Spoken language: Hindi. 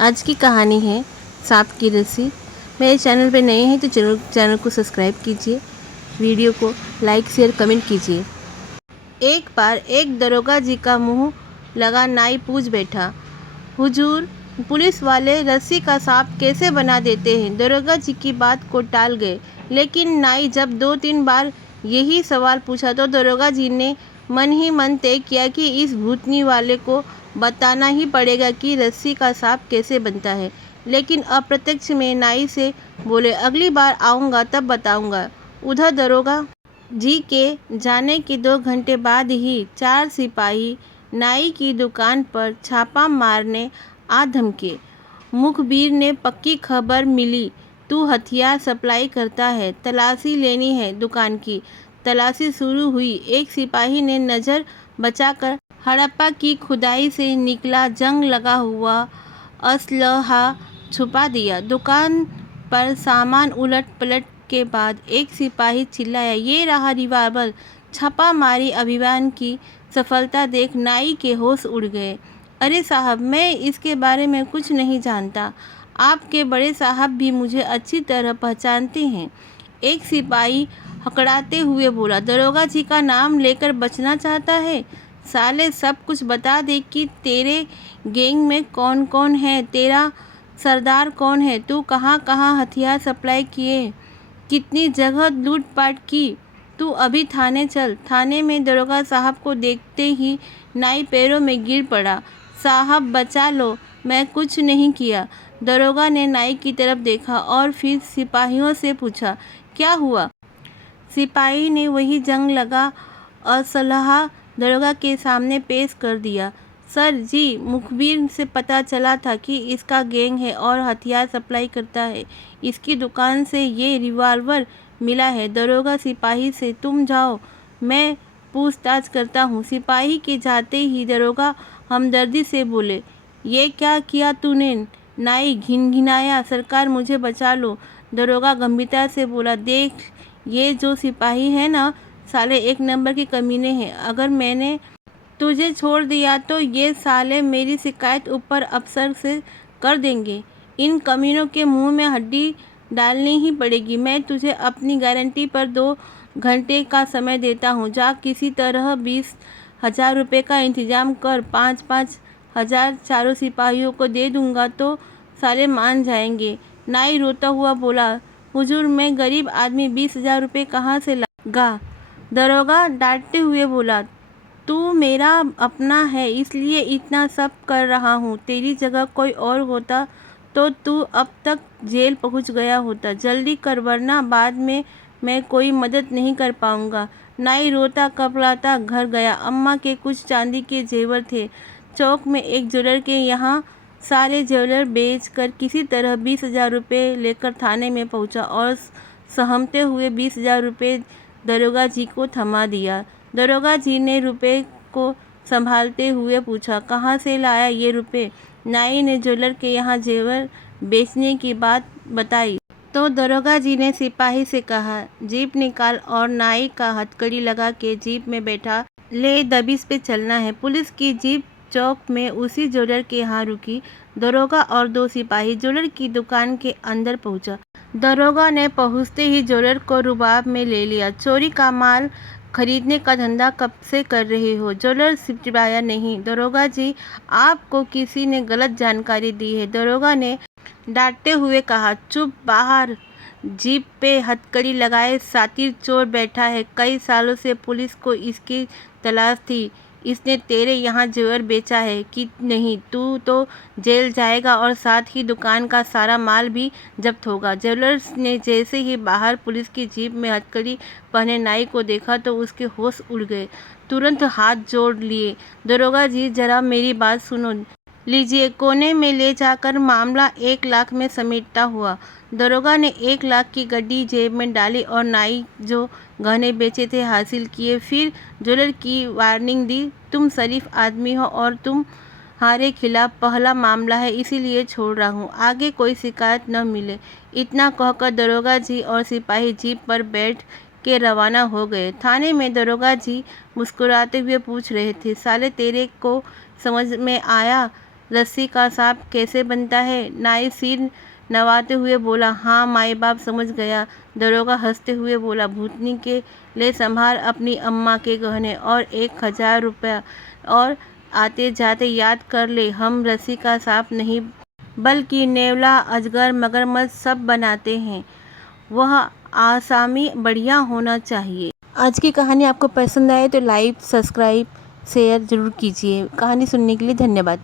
आज की कहानी है सांप की रस्सी। मेरे चैनल पे नए हैं तो चैनल को सब्सक्राइब कीजिए, वीडियो को लाइक शेयर कमेंट कीजिए। एक बार एक दरोगा जी का मुंह लगा नाई पूछ बैठा, हुजूर, पुलिस वाले रस्सी का सांप कैसे बना देते हैं? दरोगा जी की बात को टाल गए, लेकिन नाई जब 2-3 बार यही सवाल पूछा तो दरोगा जी ने मन ही मन तय किया कि इस भूतनी वाले को बताना ही पड़ेगा कि रस्सी का सांप कैसे बनता है। लेकिन अप्रत्यक्ष में नाई से बोले, अगली बार आऊँगा तब बताऊँगा। उधर दरोगा जी के जाने के 2 घंटे बाद ही 4 सिपाही नाई की दुकान पर छापा मारने आ धमके। मुखबिर ने पक्की खबर मिली, तू हथियार सप्लाई करता है, तलाशी लेनी है। दुकान की तलाशी शुरू हुई। एक सिपाही ने नज़र बचाकर हड़प्पा की खुदाई से निकला जंग लगा हुआ असलहा छुपा दिया। दुकान पर सामान उलट पलट के बाद एक सिपाही चिल्लाया, ये रहा रिवाल्वर। छापामारी अभियान की सफलता देख नाई के होश उड़ गए। अरे साहब, मैं इसके बारे में कुछ नहीं जानता। आपके बड़े साहब भी मुझे अच्छी तरह पहचानते हैं। एक सिपाही हकड़ाते हुए बोला, दरोगा जी का नाम लेकर बचना चाहता है? साले, सब कुछ बता दे कि तेरे गैंग में कौन कौन है, तेरा सरदार कौन है, तू कहाँ कहाँ हथियार सप्लाई किए, कितनी जगह लूटपाट की। तू अभी थाने चल। थाने में दरोगा साहब को देखते ही नाई पैरों में गिर पड़ा। साहब बचा लो, मैं कुछ नहीं किया। दरोगा ने नाई की तरफ देखा और फिर सिपाहियों से पूछा, क्या हुआ? सिपाही ने वही जंग लगा असलहा दरोगा के सामने पेश कर दिया। सर जी, मुखबिर से पता चला था कि इसका गैंग है और हथियार सप्लाई करता है। इसकी दुकान से ये रिवॉल्वर मिला है। दरोगा सिपाही से, तुम जाओ, मैं पूछताछ करता हूँ। सिपाही के जाते ही दरोगा हमदर्दी से बोले, ये क्या किया तूने? नाई घिनघिनाया, सरकार मुझे बचा लो। दरोगा गंभीरता से बोला, देख, ये जो सिपाही है ना, साले एक नंबर के कमीने हैं। अगर मैंने तुझे छोड़ दिया तो ये साले मेरी शिकायत ऊपर अफसर से कर देंगे। इन कमीनों के मुंह में हड्डी डालनी ही पड़ेगी। मैं तुझे अपनी गारंटी पर 2 घंटे का समय देता हूँ। जा किसी तरह 20,000 रुपये का इंतजाम कर। 5-5 हज़ार चारों सिपाहियों को दे दूंगा तो साले मान जाएंगे। नाई रोता हुआ बोला, हुजूर, मैं गरीब आदमी 20,000 रुपये कहाँ से लाऊंगा? दरोगा डांटते हुए बोला, तू मेरा अपना है इसलिए इतना सब कर रहा हूँ। तेरी जगह कोई और होता तो तू अब तक जेल पहुँच गया होता। जल्दी कर वरना बाद में मैं कोई मदद नहीं कर पाऊँगा। नाई रोता कपड़ाता घर गया। अम्मा के कुछ चांदी के जेवर थे। चौक में एक ज्वेलर के यहाँ सारे ज्वेलर बेच कर किसी तरह 20,000 रुपये लेकर थाने में पहुँचा और सहमते हुए 20,000 रुपये दरोगा जी को थमा दिया। दरोगा जी ने रुपए को संभालते हुए पूछा, कहाँ से लाया ये रुपए? नाई ने ज्वेलर के यहाँ जेवर बेचने की बात बताई तो दरोगा जी ने सिपाही से कहा, जीप निकाल, और नाई का हथकड़ी लगा के जीप में बैठा ले, दबिश पे चलना है। पुलिस की जीप चौक में उसी ज्वेलर के यहाँ रुकी। दरोगा और 2 सिपाही ज्वेलर की दुकान के अंदर पहुंचा। दरोगा ने पहुंचते ही ज्वेलर को रुबाब में ले लिया। चोरी का माल खरीदने का धंधा कब से कर रहे हो? ज्वेलर सिपटाया नहीं। दरोगा जी, आपको किसी ने गलत जानकारी दी है। दरोगा ने डांटते हुए कहा, चुप, बाहर। जीप पे हथकड़ी लगाए सातिर चोर बैठा है। कई सालों से पुलिस को इसकी तलाश थी। इसने तेरे यहाँ जेवर बेचा है कि नहीं? तू तो जेल जाएगा और साथ ही दुकान का सारा माल भी जब्त होगा। ज्वेलर्स ने जैसे ही बाहर पुलिस की जीप में हथकड़ी पहने नाई को देखा तो उसके होश उड़ गए। तुरंत हाथ जोड़ लिए, दरोगा जी, जरा मेरी बात सुनो। लीजिए। कोने में ले जाकर मामला 1 लाख में समेटा हुआ। दरोगा ने 1 लाख की गड्डी जेब में डाली और नाई जो गहने बेचे थे हासिल किए। फिर ज्वेलर की वार्निंग दी, तुम शरीफ आदमी हो और तुम्हारे खिलाफ पहला मामला है, इसीलिए छोड़ रहा हूँ। आगे कोई शिकायत न मिले। इतना कहकर दरोगा जी और सिपाही जीप पर बैठ के रवाना हो गए। थाने में दरोगा जी मुस्कुराते हुए पूछ रहे थे, साले, तेरे को समझ में आया रस्सी का सांप कैसे बनता है? नाई सिर नवाते हुए बोला, हाँ माई बाप समझ गया। दरोगा हंसते हुए बोला, भूतनी के ले संभाल अपनी अम्मा के गहने और 1,000 रुपया, और आते जाते याद कर ले, हम रस्सी का सांप नहीं बल्कि नेवला, अजगर, मगरमच्छ सब बनाते हैं। वह आसामी बढ़िया होना चाहिए। आज की कहानी आपको पसंद आए तो लाइक, सब्सक्राइब, शेयर ज़रूर कीजिए। कहानी सुनने के लिए धन्यवाद।